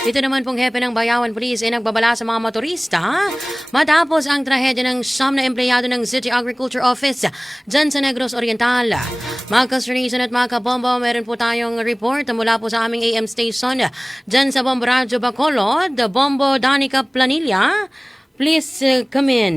Ito naman pong hepe ng Bayawan Police ay nagbabala sa mga motorista matapos ang trahedya ng siyam na empleyado ng City Agriculture Office dyan sa Negros Oriental. Mga kasrinison at mga kabombo, meron po tayong report mula po sa aming AM station dyan sa Bombo Radyo Bacolod, Bombo Danica Planilla. Please come in.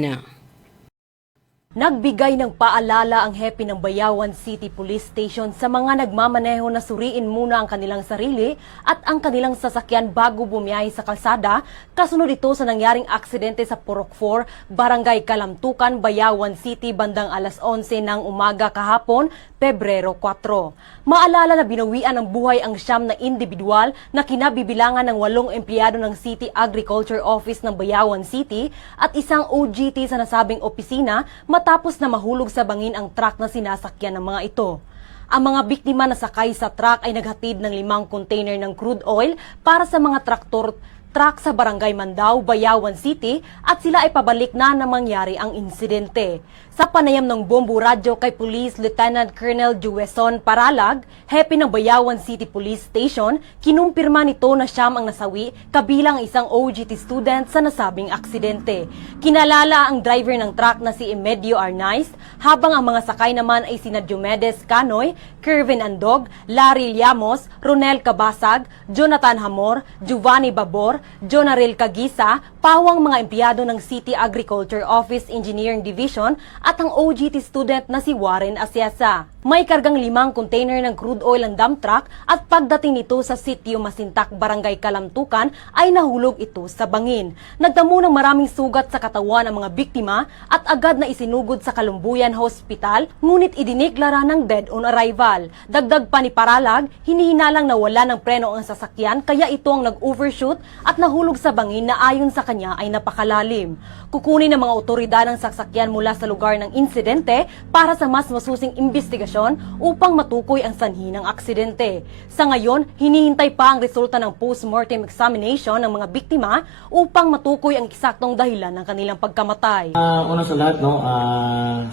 Nagbigay ng paalala ang hepe ng Bayawan City Police Station sa mga nagmamaneho na suriin muna ang kanilang sarili at ang kanilang sasakyan bago bumiyahe sa kalsada, kasunod ito sa nangyaring aksidente sa Purok 4, Barangay Kalamtukan, Bayawan City bandang alas 11 ng umaga kahapon, Pebrero 4. Maalala na binawian ng buhay ang siyam na individual na kinabibilangan ng 8 empleyado ng City Agriculture Office ng Bayawan City at isang OGT sa nasabing opisina matapos na mahulog sa bangin ang truck na sinasakyan ng mga ito. Ang mga biktima na sakay sa truck ay naghatid ng 5 container ng crude oil para sa mga truck sa Barangay Mandao, Bayawan City at sila ay pabalik na mangyari ang insidente. Sa panayam ng Bombo Radyo kay Police Lieutenant Colonel Jueson Paralag, hepe ng Bayawan City Police Station, kinumpirma nito na siyam ang nasawi kabilang isang OGT student sa nasabing aksidente. Kinalala ang driver ng truck na si Emedio Arnaiz, habang ang mga sakay naman ay sina Diomedes Canoy, Kervin Andog, Larry Llamos, Ronel Cabasag, Jonathan Hamor, Giovanni Babor, Jonarel Cagisa, pawang mga empleyado ng City Agriculture Office Engineering Division at ang OGT student na si Warren Asiasa. May kargang 5 container ng crude oil ang dump truck at pagdating nito sa sitio Masintak, Barangay Kalamtukan ay nahulog ito sa bangin. Nagdamo ng maraming sugat sa katawan ang mga biktima at agad na isinugod sa Kalumbuyan Hospital, ngunit idiniklara ng dead on arrival. Dagdag pa ni Paralag, hinihinalang na wala ng preno ang sasakyan kaya ito ang nag-overshoot at nahulog sa bangin na ayon sa kanya ay napakalalim. Kukunin ng mga otoridad ang sasakyan mula sa lugar ng insidente para sa mas masusing investigasyon upang matukoy ang sanhi ng aksidente. Sa ngayon, hinihintay pa ang resulta ng post-mortem examination ng mga biktima upang matukoy ang eksaktong dahilan ng kanilang pagkamatay. Una sa lahat,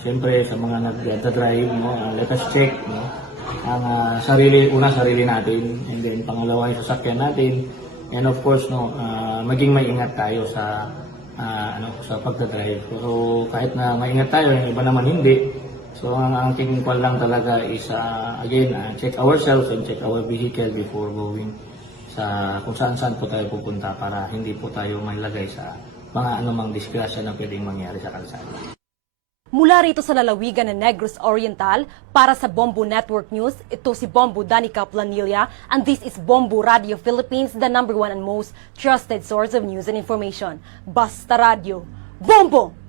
siyempre sa mga nag-drive, let us check ang sarili natin, and then pangalawa yung sasakyan natin, and of course maging maingat tayo sa pagdadrive. So kahit na maingat tayo, yung iba naman hindi. So ang aking call lang talaga is again, check ourselves and check our vehicle before going sa kung saan po tayo pupunta para hindi po tayo mailagay sa mga anumang disgrasya na pwedeng mangyari sa kalsada. Mula rito sa lalawigan ng Negros Oriental, para sa Bombo Network News, ito si Bombo Danica Planilla, and this is Bombo Radio Philippines, the #1 and most trusted source of news and information. Basta Radio. Bombo!